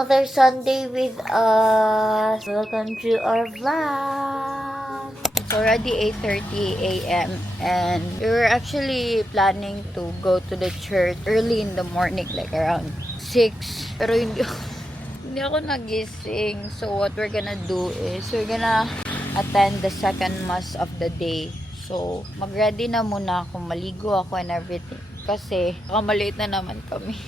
another Sunday with us. Welcome to our vlog. It's already 8:30 a.m. and we were actually planning to go to the church early in the morning, like around 6. Pero hindi ako nagising. So what we're gonna do is we're gonna attend the second mass of the day. So mag-ready na muna ako, maligo ako and everything. Kasi maliit na naman kami.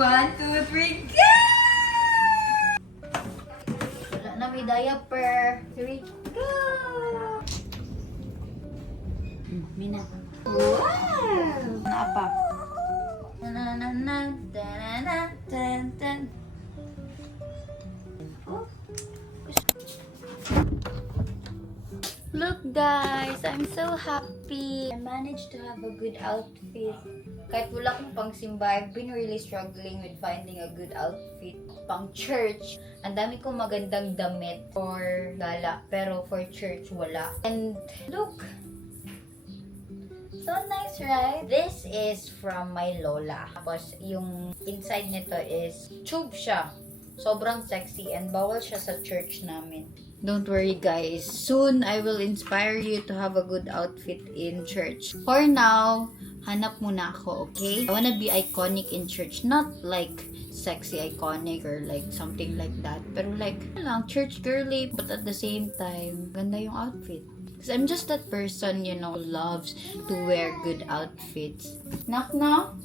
One, two, three, go! Wala na may diaper. 3, go! Mina. Wow! Naapa. Na na na na na tan tan. Oh. Look guys, I'm so happy. I managed to have a good outfit. Kahit wala akong pang simba, I've been really struggling with finding a good outfit pang church. Ang dami kong magandang damit for gala, pero for church wala. And look, so nice, right? This is from my lola. Tapos yung inside nito is tube siya. Sobrang sexy and bawal siya sa church namin. Don't worry guys, soon I will inspire you to have a good outfit in church. For now, hanap muna ako, okay? I wanna be iconic in church, not like sexy iconic or like something like that. Pero like, lang, church girly, but at the same time, ganda yung outfit. Because I'm just that person, you know, loves to wear good outfits. Knock knock.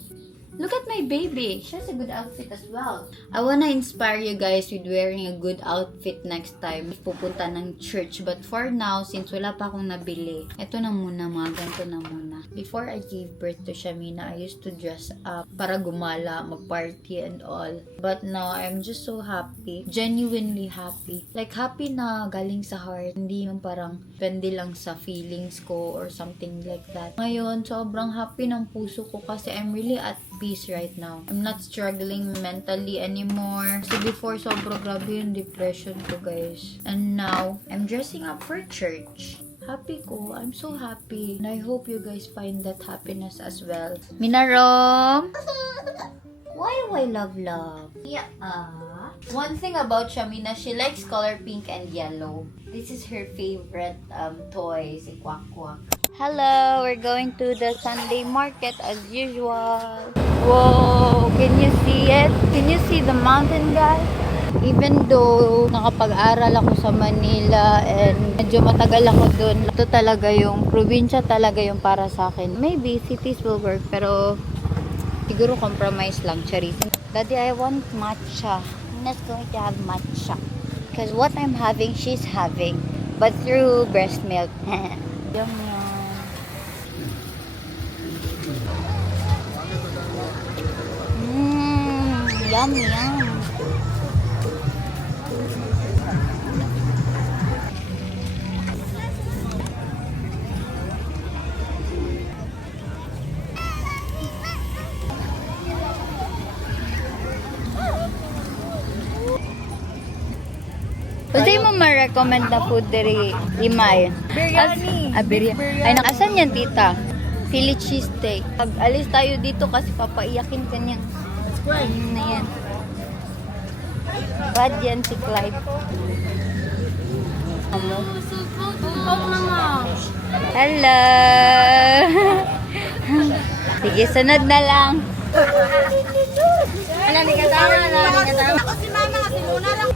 Look at my baby. She has a good outfit as well. I wanna inspire you guys with wearing a good outfit next time pupunta ng church. But for now, since wala pa akong nabili, ito na muna, mga ganito na muna. Before I gave birth to Shamina, I used to dress up para gumala, mag-party and all. But now, I'm just so happy. Genuinely happy. Like, happy na galing sa heart. Hindi yung parang depende lang sa feelings ko or something like that. Ngayon, sobrang happy ng puso ko kasi I'm really at peace right now. I'm not struggling mentally anymore. So before, sobrang grabe yung depression ko, guys. And now, I'm dressing up for church. Happy ko. I'm so happy. And I hope you guys find that happiness as well. Minarom! Why do I love love? Yeah. One thing about Shamina, she likes color pink and yellow. This is her favorite toy, si Kwak Kwak. Hello, we're going to the Sunday market as usual. Whoa, can you see it? Can you see the mountain, guys? Even though nakapag-aral ako sa Manila and medyo matagal ako dun, ito talaga yung probinsya talaga yung para sa akin. Maybe cities will work, pero siguro compromise lang, charis. Daddy, I want matcha. I'm not going to have matcha. Because what I'm having, she's having. But through breast milk. Yum yum. Yum yum. Kasi mo ma-recommend na food diri Imay? Biryani. Biryani. Ay, nakasan yan, tita? Philly cheesesteak. Pag-alis tayo dito kasi papaiyakin ka niya. Na yan. Bad yan si Clyde. Hello! Sige, sunod na lang. Ala, ni katama. Ako si mama, kasi muna lang.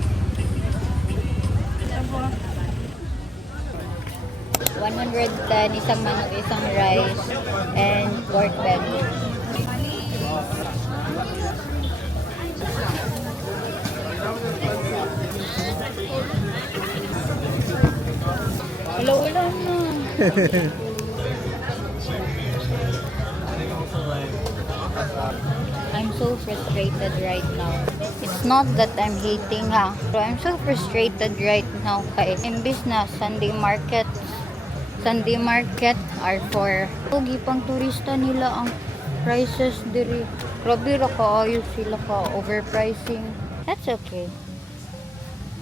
110, isang manok, isang rice, and pork belly. Hello, wala na. I'm so frustrated right now. It's It's not that I'm hating ha. Pero I'm so frustrated right now kay imbis na Sunday market are for pogi pang turista nila ang prices diri. Grabe ra kaayo sila ka overpricing. That's okay.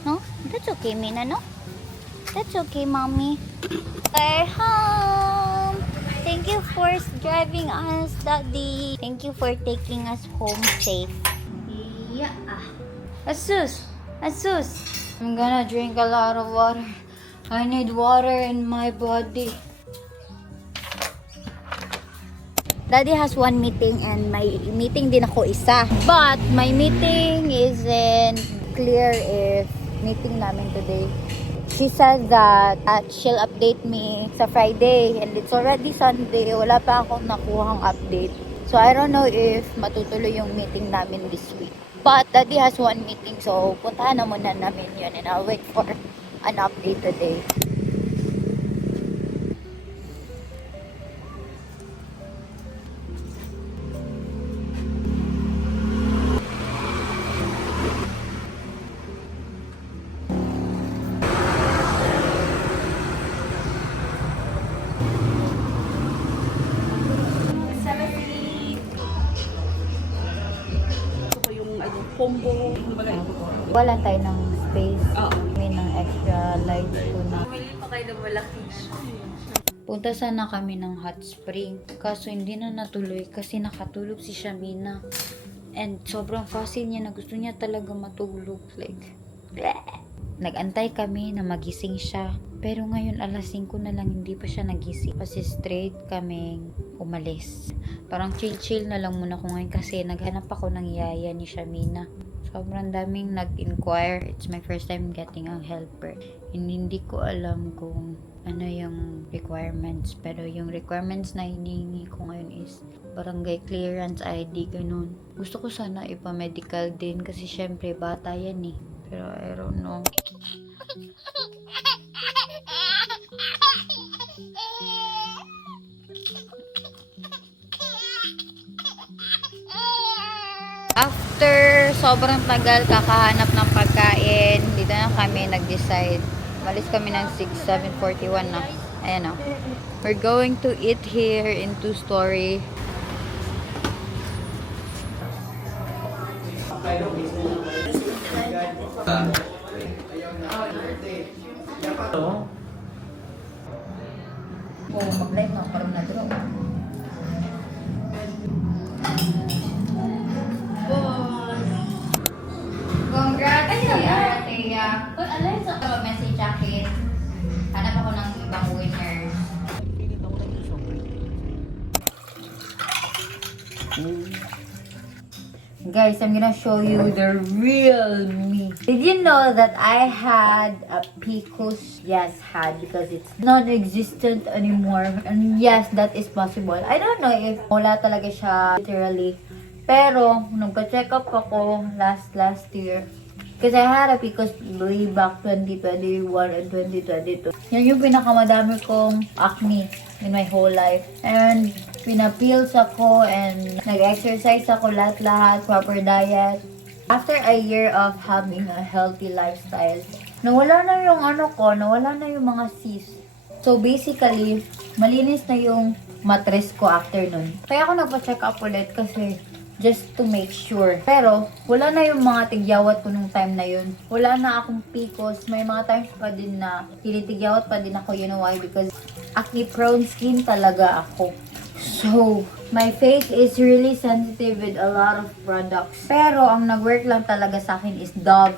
No? That's okay, Mina, no? That's okay, Mommy. We're home. Thank you for driving us, Daddy. Thank you for taking us home safe. Yeah. Asus. I'm gonna drink a lot of water. I need water in my body. Daddy has one meeting and my meeting din ako isa. But my meeting isn't clear if meeting namin today. She said that she'll update me sa Friday and it's already Sunday. Wala pa akong nakuhang update. So I don't know if matutuloy yung meeting namin this week. But Daddy has one meeting so puntahan na muna namin yun and I'll wait for an update today. Combo. Wala tayo ng space. May ng extra light ko na. Bumili pa kayo ng malaki. Punta sana kami ng hot spring. Kaso hindi na natuloy kasi nakatulog si Shamina. And sobrang fácil niya na gusto niya talaga matulog. Like, bleh. Nag-antay kami na magising siya. Pero ngayon alas 5 na lang hindi pa siya nagising. Kasi straight kaming umalis. Parang chill-chill na lang muna ko ngayon kasi naghanap ako ng yaya ni Shamina. Sobrang daming nag-inquire. It's my first time getting a helper. And hindi ko alam kung ano yung requirements. Pero yung requirements na hinihingi ko ngayon is barangay clearance ID, ganun. Gusto ko sana ipa-medical din kasi syempre bata yan eh. Pero I don't know. After sobrang tagal kakahanap ng pagkain, dito na kami nag-decide. Malis kami ng 7:41 na. Ayan o. We're going to eat here in 2-story. Oh, mag-live na. Parang na-draw. Congrats, Tia. Kung alay sa message jacket, hanap ako ng ibang winners. Guys, I'm gonna show you the real me. Did you know that I had a PCOS? Yes, had, because it's non-existent anymore. And yes, that is possible. I don't know if wala talaga siya literally. Pero, nagpa-check up ako last year. Kasi I had a PCOS way back 2021 and 2022. Yan yung pinakamadami kong acne in my whole life. And pinapills ako and nag-exercise ako lahat-lahat, proper diet. After a year of having a healthy lifestyle, nawala na yung nawala na yung mga cysts. So basically, malinis na yung mattress ko after nun. Kaya ako nagpa-check up ulit kasi just to make sure. Pero, wala na yung mga tigyawat ko nung time na yun. Wala na akong PCOS. May mga times pa din na tinitigyawat pa din ako. You know why? Because acne prone skin talaga ako. So, my face is really sensitive with a lot of products. Pero, ang nag-work lang talaga sa akin is Dove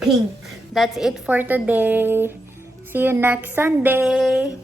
Pink. That's it for today. See you next Sunday!